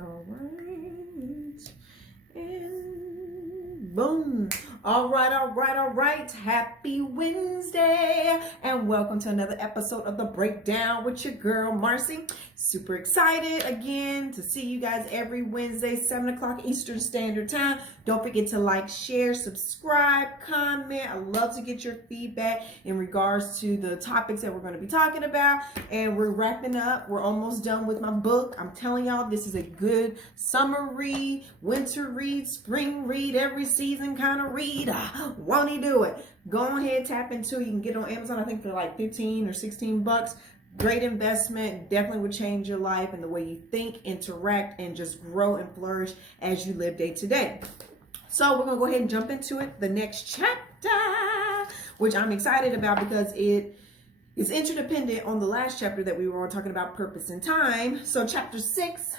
All right. And boom. All right. Happy Wednesday. And welcome to another episode of The Breakdown with your girl, Marcy. Super excited again to see you guys every Wednesday, 7 o'clock Eastern Standard Time. Don't forget to like, share, subscribe, comment. I love to get your feedback in regards to the topics that we're going to be talking about. And we're wrapping up. We're almost done with my book. I'm telling y'all, this is a good summer read, winter read, spring read, every season kind of read. Won't he do it? Go ahead, tap into it. You can get it on Amazon, I think for like 15 or 16 bucks. Great investment. Definitely would change your life and the way you think, interact, and just grow and flourish as you live day to day. So we're going to go ahead and jump into it. The next chapter, which I'm excited about because it is interdependent on the last chapter that we were talking about, purpose and time. So chapter 6,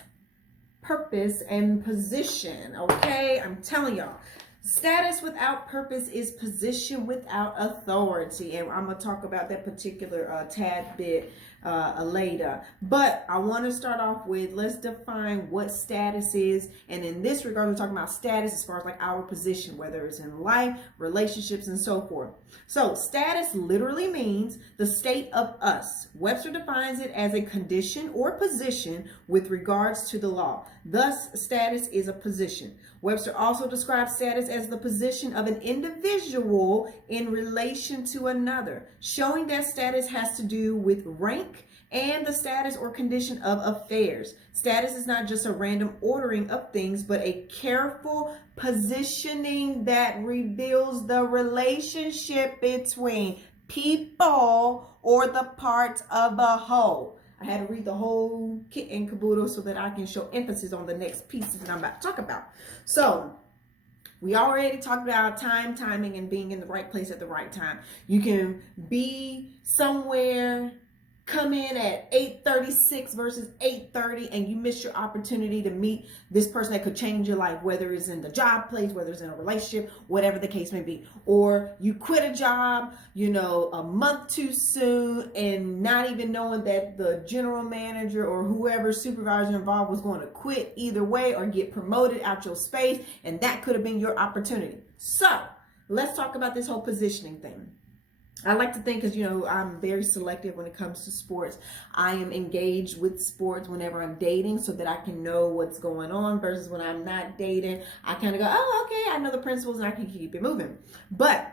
purpose and position. Okay, I'm telling y'all, status without purpose is position without authority, and I'm gonna talk about that particular tad bit later. But I want to start off with, let's define what status is. And in this regard, we're talking about status as far as like our position, whether it's in life, relationships, and so forth. So status literally means the state of us. Webster defines it as a condition or position with regards to the law. Thus, status is a position. Webster also describes status as the position of an individual in relation to another, showing that status has to do with rank and the status or condition of affairs. Status is not just a random ordering of things, but a careful positioning that reveals the relationship between people or the parts of a whole. I had to read the whole kit and caboodle so that I can show emphasis on the next pieces that I'm about to talk about. So we already talked about time, timing, and being in the right place at the right time. You can be somewhere, come in at 8:36 versus 8:30, and you miss your opportunity to meet this person that could change your life, whether it's in the job place, whether it's in a relationship, whatever the case may be. Or you quit a job, a month too soon, and not even knowing that the general manager or whoever supervisor involved was going to quit either way or get promoted out your space, and that could have been your opportunity. So let's talk about this whole positioning thing. I like to think, because, I'm very selective when it comes to sports. I am engaged with sports whenever I'm dating so that I can know what's going on, versus when I'm not dating, I kind of go, oh, okay, I know the principles and I can keep it moving. But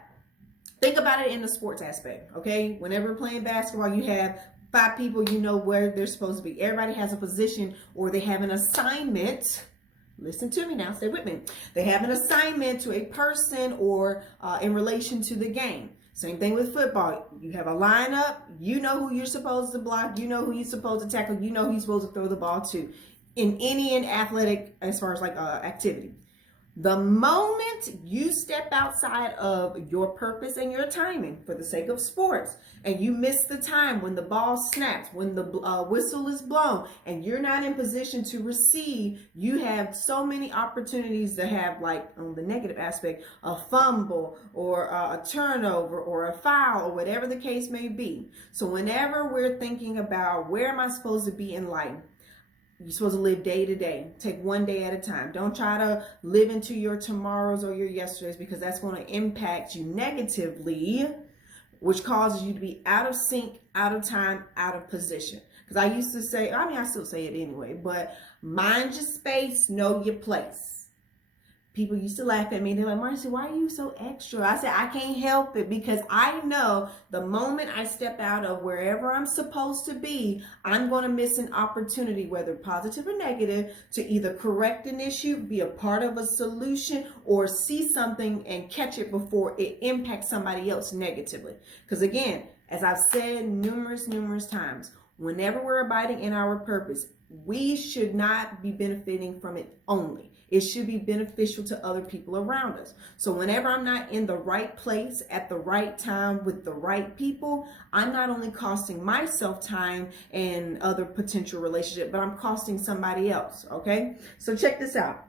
think about it in the sports aspect, okay? Whenever we're playing basketball, you have 5 people, you know where they're supposed to be. Everybody has a position, or they have an assignment. Listen to me now, stay with me. They have an assignment to a person or in relation to the game. Same thing with football. You have a lineup. You know who you're supposed to block. You know who you're supposed to tackle. You know who you're supposed to throw the ball to. In any athletic, as far as like activity. The moment you step outside of your purpose and your timing for the sake of sports, and you miss the time when the ball snaps, when the whistle is blown, and you're not in position to receive, you have so many opportunities to have, like on the negative aspect, a fumble or a turnover or a foul or whatever the case may be. So whenever we're thinking about where am I supposed to be in life, you're supposed to live day to day. Take one day at a time. Don't try to live into your tomorrows or your yesterdays, because that's going to impact you negatively, which causes you to be out of sync, out of time, out of position. Because I used to say, I still say it anyway, but mind your space, know your place. People used to laugh at me. They're like, Marcy, why are you so extra? I said, I can't help it, because I know the moment I step out of wherever I'm supposed to be, I'm going to miss an opportunity, whether positive or negative, to either correct an issue, be a part of a solution, or see something and catch it before it impacts somebody else negatively. Because again, as I've said numerous times, whenever we're abiding in our purpose, we should not be benefiting from it only. It should be beneficial to other people around us. So whenever I'm not in the right place at the right time with the right people, I'm not only costing myself time and other potential relationship, but I'm costing somebody else, okay? So check this out.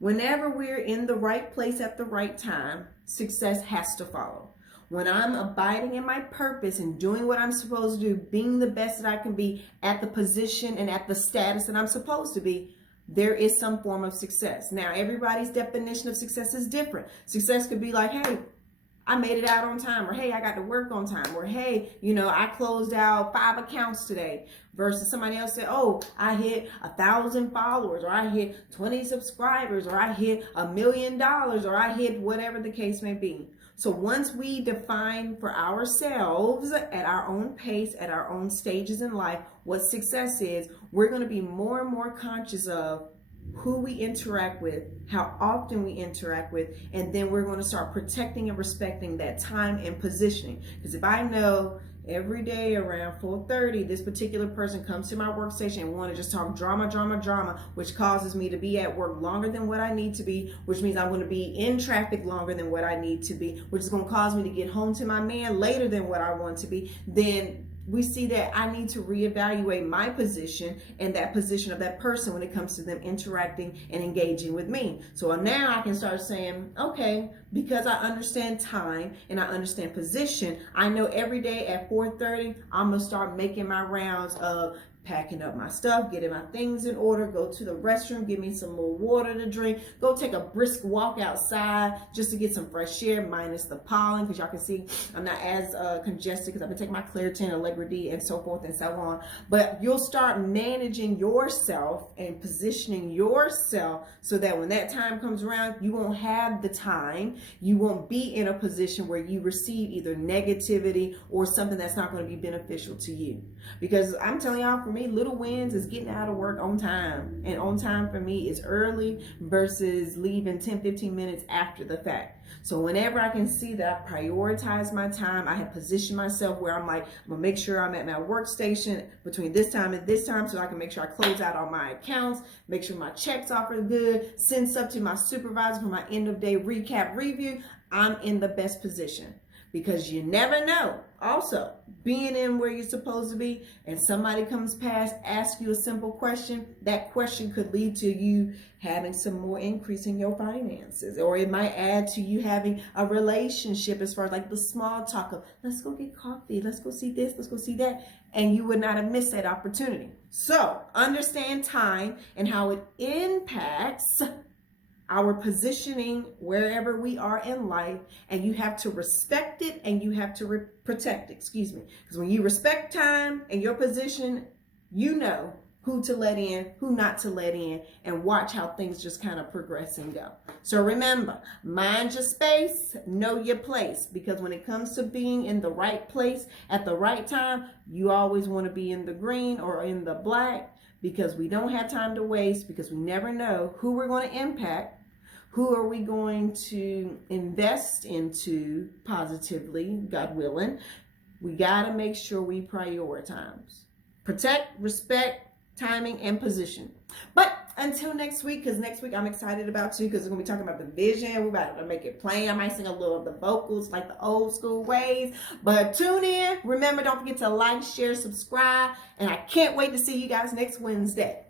Whenever we're in the right place at the right time, success has to follow. When I'm abiding in my purpose and doing what I'm supposed to do, being the best that I can be at the position and at the status that I'm supposed to be, there is some form of success. Now, everybody's definition of success is different. Success could be like, hey, I made it out on time, or hey, I got to work on time, or hey, I closed out 5 accounts today, versus somebody else said, oh, I hit 1,000 followers, or I hit 20 subscribers, or I hit $1 million, or I hit whatever the case may be. So once we define for ourselves at our own pace, at our own stages in life, what success is, we're going to be more and more conscious of who we interact with, how often we interact with, and then we're going to start protecting and respecting that time and positioning. Because if I know every day around 4:30, this particular person comes to my workstation and want to just talk drama, which causes me to be at work longer than what I need to be, which means I'm going to be in traffic longer than what I need to be, which is going to cause me to get home to my man later than what I want to be, then we see that I need to reevaluate my position and that position of that person when it comes to them interacting and engaging with me. So now I can start saying, okay, because I understand time and I understand position, I know every day at 4:30, I'm going to start making my rounds of packing up my stuff, getting my things in order, go to the restroom, give me some more water to drink, go take a brisk walk outside just to get some fresh air, minus the pollen, because y'all can see I'm not as congested because I've been taking my Claritin, Allegra D, and so forth and so on. But you'll start managing yourself and positioning yourself so that when that time comes around, you won't have the time, you won't be in a position where you receive either negativity or something that's not going to be beneficial to you. Because I'm telling y'all, for me, little wins is getting out of work on time. And on time for me is early versus leaving 10-15 minutes after the fact. So whenever I can see that I prioritize my time, I have positioned myself where I'm like, I'm going to make sure I'm at my workstation between this time and this time so I can make sure I close out all my accounts, make sure my checks off are good, send stuff to my supervisor for my end of day recap review. I'm in the best position. Because you never know. Also, being in where you're supposed to be and somebody comes past, asks you a simple question, that question could lead to you having some more increase in your finances. Or it might add to you having a relationship as far as like the small talk of, let's go get coffee, let's go see this, let's go see that. And you would not have missed that opportunity. So understand time and how it impacts our positioning wherever we are in life, and you have to respect it and you have to protect it, because when you respect time and your position, you know who to let in, who not to let in, and watch how things just kind of progress and go. So remember, mind your space, know your place, because when it comes to being in the right place at the right time, you always want to be in the green or in the black, because we don't have time to waste, because we never know who we're going to impact. Who are we going to invest into positively, God willing? We got to make sure we prioritize. Protect, respect, timing, and position. But until next week, because next week I'm excited about too, because we're going to be talking about the vision. We're about to make it plain. I might sing a little of the vocals like the old school ways. But tune in. Remember, don't forget to like, share, subscribe. And I can't wait to see you guys next Wednesday.